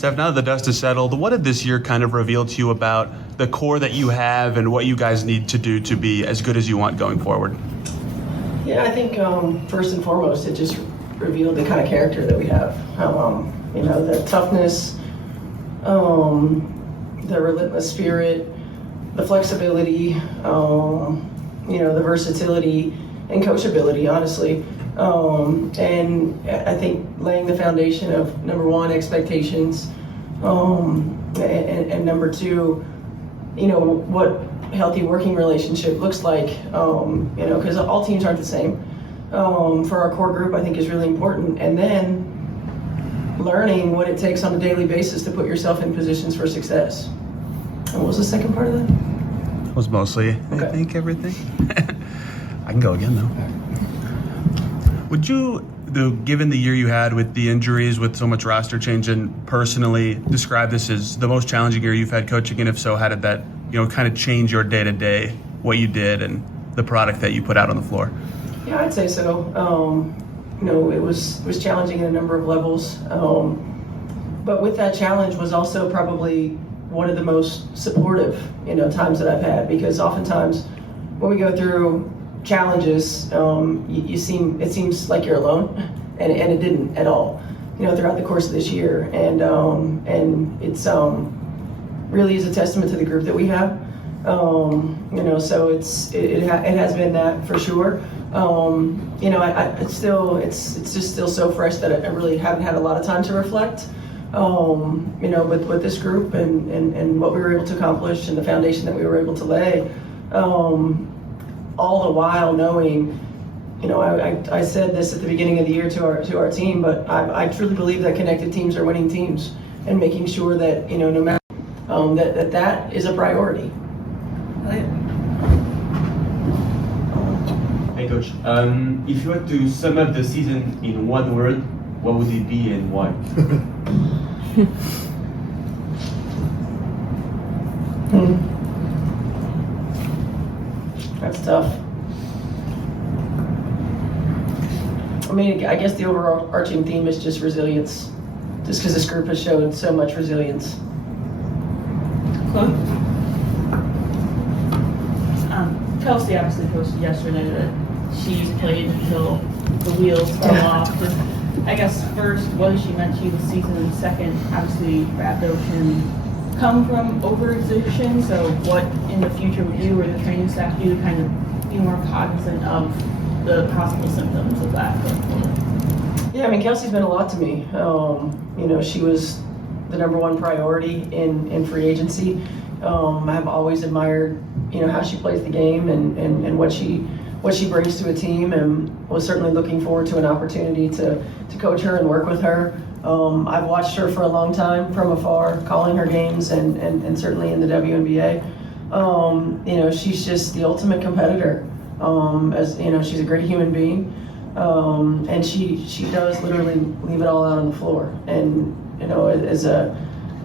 Steph, now that the dust has settled, what did this year kind of reveal to you about the core that you have and what you guys need to do to be as good as you want going forward? Yeah, I think first and foremost, it just revealed the kind of character that we have. The toughness, the relentless spirit, the flexibility, the versatility and coachability, honestly. And I think laying the foundation of, number one, expectations, and number two, what healthy working relationship looks like, because all teams aren't the same. For our core group, I think is really important. And then learning what it takes on a daily basis to put yourself in positions for success. And what was the second part of that? It was mostly, okay. I think, everything. I can go again, though. Would you, given the year you had with the injuries, with so much roster change, and personally describe this as the most challenging year you've had coaching? And if so, how did that, kind of change your day-to-day, what you did and the product that you put out on the floor? Yeah, I'd say so. It was challenging in a number of levels. But with that challenge was also probably one of the most supportive, times that I've had, because oftentimes when we go through challenges, it seems like you're alone, and it didn't at all, throughout the course of this year. And it's really is a testament to the group that we have. So it has been that for sure. It's just still so fresh that I really haven't had a lot of time to reflect. With this group and what we were able to accomplish and the foundation that we were able to lay, all the while knowing, I said this at the beginning of the year to our team, but I truly believe that connected teams are winning teams, and making sure that, no matter that is a priority. Hey Coach, if you had to sum up the season in one word, what would it be and why? That's tough. I guess the overarching theme is just resilience, just because this group has shown so much resilience. Kelsey obviously posted yesterday that she's played until the wheels fell off. And I guess first, what has she meant to you this season? And second, obviously rhabdo can come from overexertion. So what in the future would you or the training staff do to kind of be more cognizant of the possible symptoms of that going forward? Yeah, Kelsey's been a lot to me. She was the number one priority in free agency. I've always admired, how she plays the game and what she brings to a team, and was certainly looking forward to an opportunity to coach her and work with her. I've watched her for a long time from afar, calling her games and certainly in the WNBA. She's just the ultimate competitor. She's a great human being, and she does literally leave it all out on the floor. And as a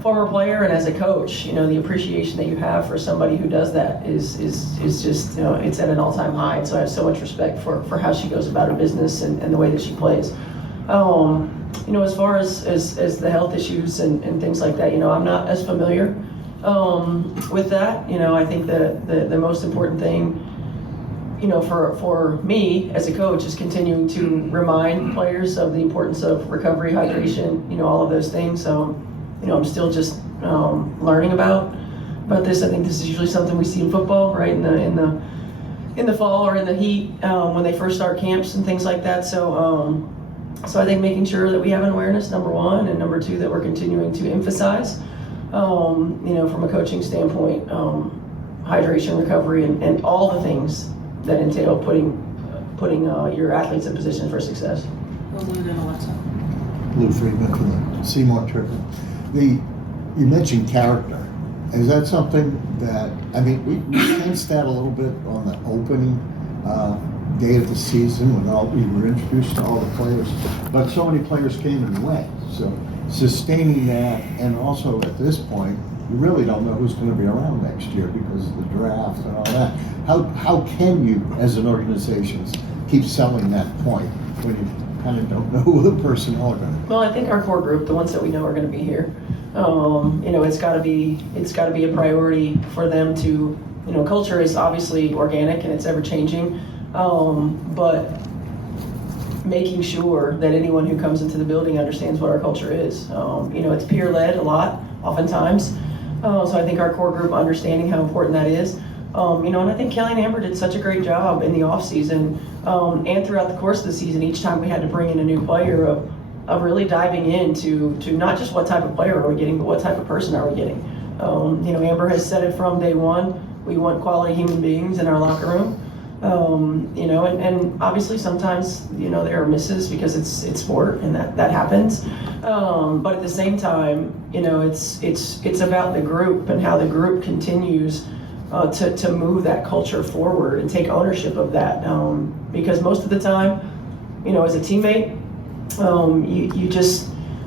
former player and as a coach, the appreciation that you have for somebody who does that is just, it's at an all-time high. And so I have so much respect for how she goes about her business and the way that she plays. As far as the health issues and things like that, I'm not as familiar with that. I think the most important thing, for me as a coach, is continuing to remind players of the importance of recovery, hydration, all of those things. So, I'm still just learning about this. I think this is usually something we see in football, right? In the fall or in the heat, when they first start camps and things like that. So I think making sure that we have an awareness, number one, and number two, that we're continuing to emphasize, from a coaching standpoint, hydration, recovery, and all the things that entail putting your athletes in position for success. Lou Friedman from the Seymour Tribune. You mentioned character. Is that something that, we sensed that a little bit on the opening day of the season when we were introduced to all the players, but so many players came and went. So sustaining that, and also at this point, you really don't know who's going to be around next year because of the draft and all that. How can you, as an organization, keep selling that point when you kind of don't know who the personnel are going to be? Well, I think our core group, the ones that we know are going to be here, It's got to be a priority for them to, culture is obviously organic and it's ever changing, but making sure that anyone who comes into the building understands what our culture is. It's peer-led a lot, oftentimes. So I think our core group understanding how important that is. And I think Kelly and Amber did such a great job in the offseason and throughout the course of the season, each time we had to bring in a new player of really diving into not just what type of player are we getting, but what type of person are we getting. Amber has said it from day one, we want quality human beings in our locker room. And obviously sometimes, there are misses because it's sport and that happens. But at the same time, it's about the group and how the group continues to move that culture forward and take ownership of that. Because most of the time, as a teammate,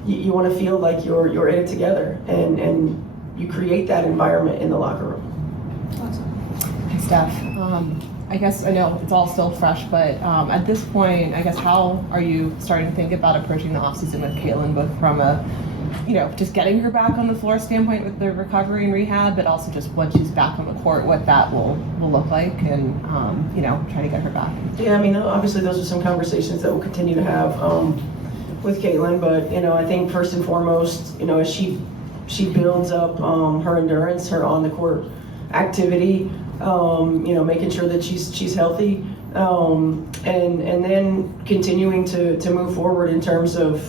you want to feel like you're in it together and you create that environment in the locker room. Hey, Steph. I guess I know it's all still fresh, but at this point, I guess how are you starting to think about approaching the offseason with Caitlin, both from a, just getting her back on the floor standpoint with the recovery and rehab, but also just once she's back on the court, what that will look like and, trying to get her back. Yeah, obviously those are some conversations that we'll continue to have with Caitlin, but, I think first and foremost, as she builds up her endurance, her on-the-court activity, making sure that she's healthy, and then continuing to move forward in terms of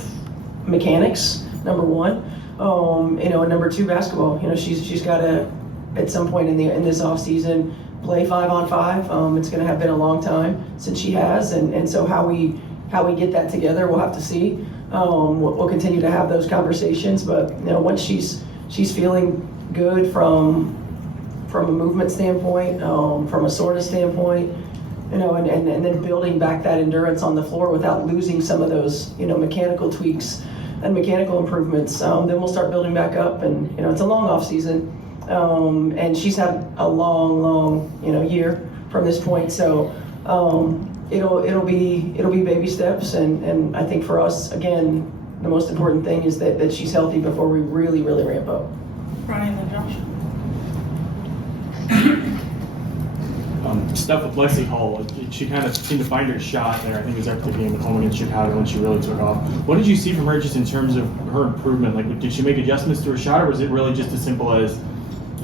mechanics, number one, and number two, basketball. She's got to, at some point in this off season, play 5-on-5. It's going to have been a long time since she has, and so how we get that together, we'll have to see. We'll continue to have those conversations, but once she's feeling good from a movement standpoint, from a soreness standpoint, and then building back that endurance on the floor without losing some of those, mechanical tweaks and mechanical improvements. Then we'll start building back up, and it's a long off season, and she's had a long, year from this point. So it'll be baby steps, and I think for us, again, the most important thing is that she's healthy before we really ramp up. Brian and Josh. Stuff with Lexi Hall, she kind of seemed to find her shot there. I think it was after the game at home against Chicago when she really took off. What did you see from her just in terms of her improvement? Like, did she make adjustments to her shot, or was it really just as simple as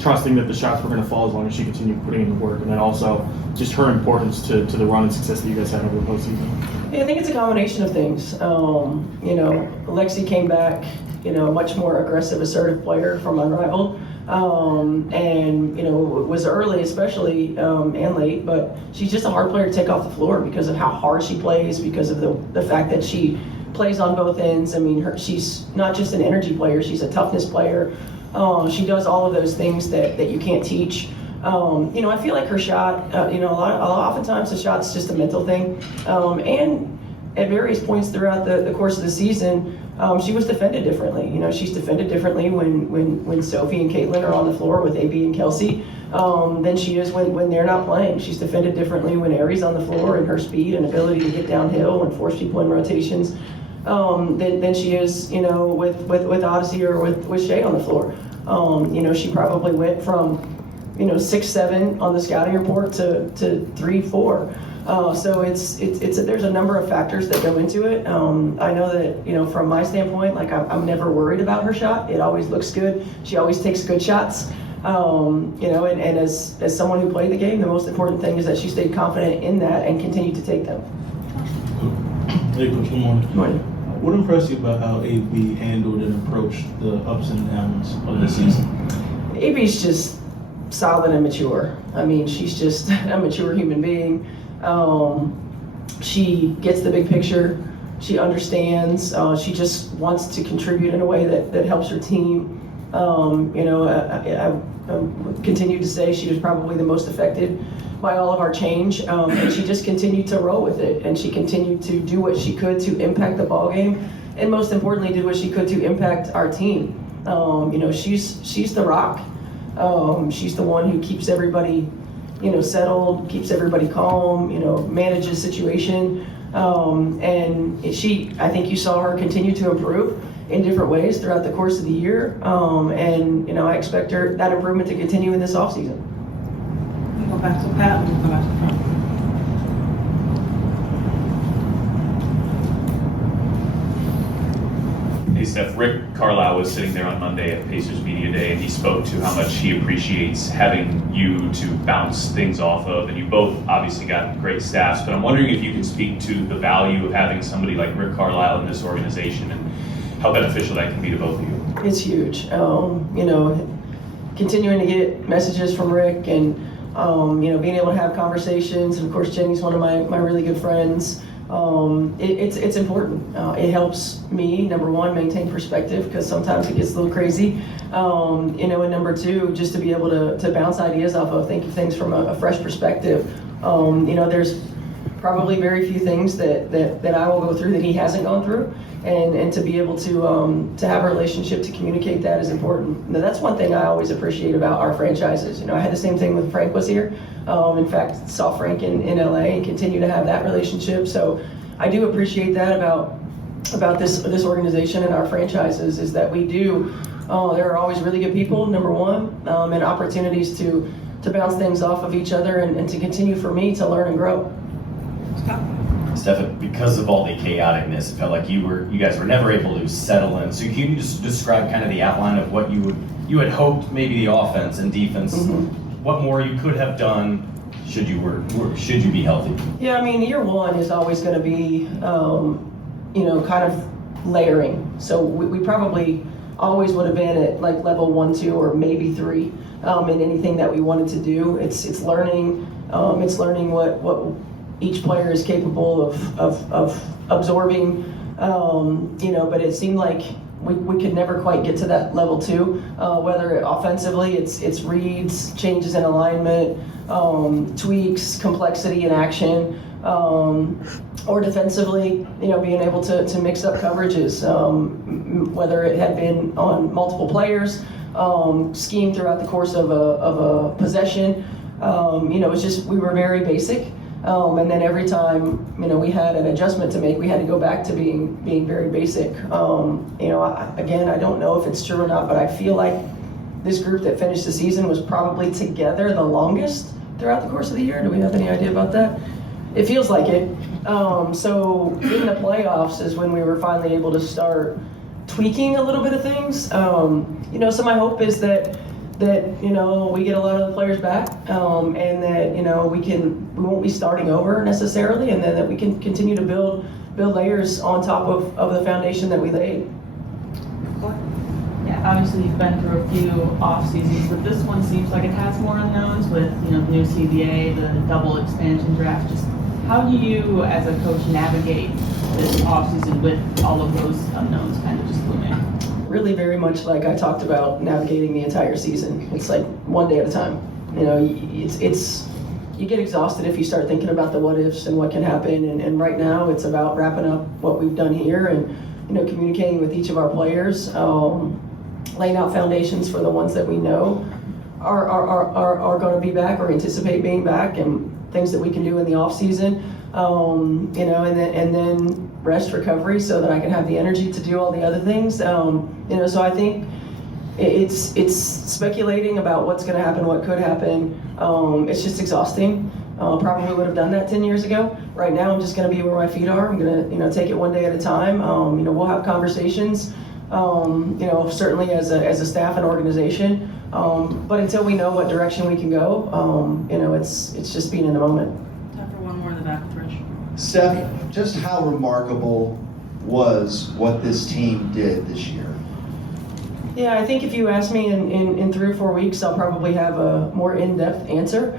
trusting that the shots were going to fall as long as she continued putting in the work? And then also just her importance to the run and success that you guys had over the postseason? Yeah, I think it's a combination of things. Lexi came back, a much more aggressive, assertive player from Unrivaled. And was early especially and late, but she's just a hard player to take off the floor because of how hard she plays, because of the fact that she plays on both ends. She's not just an energy player, she's a toughness player. She does all of those things that you can't teach. I feel like her shot, oftentimes the shot's just a mental thing. And at various points throughout the course of the season, she was defended differently. She's defended differently when Sophie and Caitlin are on the floor with AB and Kelsey than she is when they're not playing. She's defended differently when Ari's on the floor and her speed and ability to get downhill and force people in rotations than she is, with Odyssey or with Shay on the floor. She probably went from 6'7" on the scouting report to 3'4". So there's a number of factors that go into it. I know that, from my standpoint, I'm never worried about her shot. It always looks good. She always takes good shots. And as someone who played the game, the most important thing is that she stayed confident in that and continued to take them. Hey, Coach, good morning. Good morning. What impressed you about how AB handled and approached the ups and downs of the season? AB's just solid and mature. She's just a mature human being. She gets the big picture. She understands. She just wants to contribute in a way that helps her team. I continue to say she was probably the most affected by all of our change, and she just continued to roll with it, and she continued to do what she could to impact the ball game, and most importantly, did what she could to impact our team. She's the rock. She's the one who keeps everybody, settled, keeps everybody calm, manages situation, and I think you saw her continue to improve. in different ways throughout the course of the year. And, I expect that improvement to continue in this offseason. We'll go back to Pat and we'll go back to Frank. Hey Steph, Rick Carlisle was sitting there on Monday at Pacers Media Day, and he spoke to how much he appreciates having you to bounce things off of, and you both obviously got great staffs, but I'm wondering if you can speak to the value of having somebody like Rick Carlisle in this organization and how beneficial that can be to both of you. It's huge. Continuing to get messages from Rick and, being able to have conversations, and of course Jenny's one of my really good friends. It's important. It helps me, number one, maintain perspective, because sometimes it gets a little crazy. And number two, just to be able to bounce ideas off of, think of things from a fresh perspective. There's probably very few things that I will go through that he hasn't gone through. And to be able to have a relationship to communicate that is important. Now, that's one thing I always appreciate about our franchises. I had the same thing when Frank was here. In fact, saw Frank in LA and continue to have that relationship. So I do appreciate that about this organization and our franchises, is that we do. There are always really good people, number one, and opportunities to bounce things off of each other and to continue for me to learn and grow. Steph, because of all the chaoticness, it felt like you guys were never able to settle in. So can you just describe kind of the outline of what you had hoped, maybe the offense and defense, what more you could have done should you be healthy? Yeah, year one is always going to be, kind of layering. So we probably always would have been at like level 1, 2, or maybe 3 in anything that we wanted to do. It's learning. It's learning what each player is capable of absorbing, but it seemed like we could never quite get to that level 2, whether offensively it's reads, changes in alignment, tweaks, complexity in action, or defensively, being able to mix up coverages, whether it had been on multiple players, scheme throughout the course of a possession. It's just, we were very basic. And then every time, we had an adjustment to make, we had to go back to being very basic. I don't know if it's true or not, but I feel like this group that finished the season was probably together the longest throughout the course of the year. Do we have any idea about that? It feels like it. So in the playoffs is when we were finally able to start tweaking a little bit of things. So my hope is that we get a lot of the players back, and that we won't be starting over necessarily, and then that we can continue to build layers on top of the foundation that we laid. Yeah, obviously you've been through a few off seasons, but this one seems like it has more unknowns with the new CBA, the double expansion draft. Just how do you, as a coach, navigate this off season with all of those unknowns kind of just looming? Really very much like I talked about navigating the entire season. It's like one day at a time. It's you get exhausted if you start thinking about the what ifs and what can happen. And right now it's about wrapping up what we've done here and communicating with each of our players, laying out foundations for the ones that we know are going to be back or anticipate being back, and things that we can do in the off season. And then rest, recovery, so that I can have the energy to do all the other things. So I think it's speculating about what's going to happen, what could happen. It's just exhausting. Probably would have done that 10 years ago. Right now, I'm just going to be where my feet are. I'm going to, take it one day at a time. We'll have conversations. Certainly as a staff and organization. But until we know what direction we can go, it's just being in the moment. Time for one more in the back, Trish. Steph, just how remarkable was what this team did this year? Yeah, I think if you ask me in 3 or 4 weeks, I'll probably have a more in-depth answer,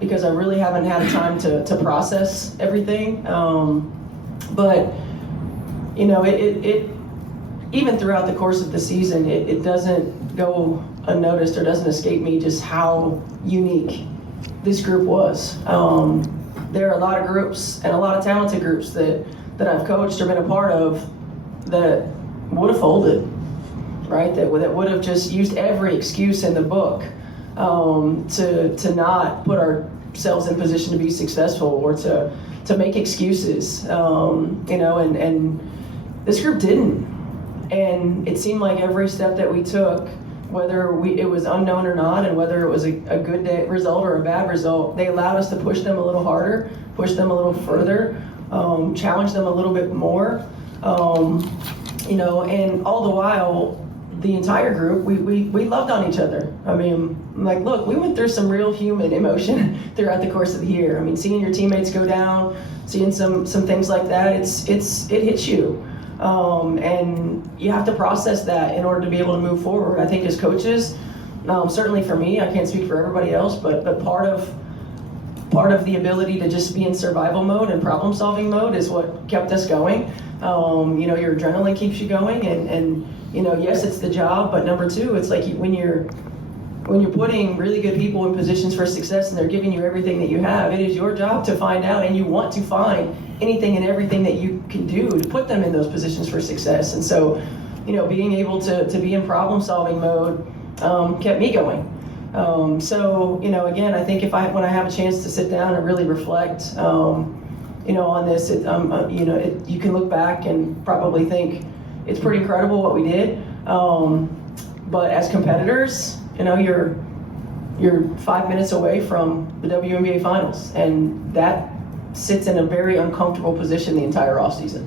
because I really haven't had time to process everything. But it even throughout the course of the season, it doesn't go unnoticed or doesn't escape me just how unique this group was. There are a lot of groups and a lot of talented groups that I've coached or been a part of that would have folded, right? That would have just used every excuse in the book to not put ourselves in position to be successful or to make excuses, and this group didn't. And it seemed like every step that we took, whether it was unknown or not, and whether it was a good result or a bad result, they allowed us to push them a little harder, push them a little further, challenge them a little bit more. And all the while, the entire group, we loved on each other. I mean, like, look, we went through some real human emotion throughout the course of the year. I mean, seeing your teammates go down, seeing some things like that, it hits you. And you have to process that in order to be able to move forward. I think as coaches, certainly for me, I can't speak for everybody else, but part of the ability to just be in survival mode and problem solving mode is what kept us going. Your adrenaline keeps you going, and yes, it's the job, but number two, it's like when you're putting really good people in positions for success and they're giving you everything that you have, it is your job to find out, and you want to find anything and everything that you can do to put them in those positions for success. And so, being able to be in problem solving mode kept me going. Again, I think when I have a chance to sit down and really reflect, on this, you can look back and probably think it's pretty incredible what we did. But as competitors, you're 5 minutes away from the WNBA finals, and that sits in a very uncomfortable position the entire offseason.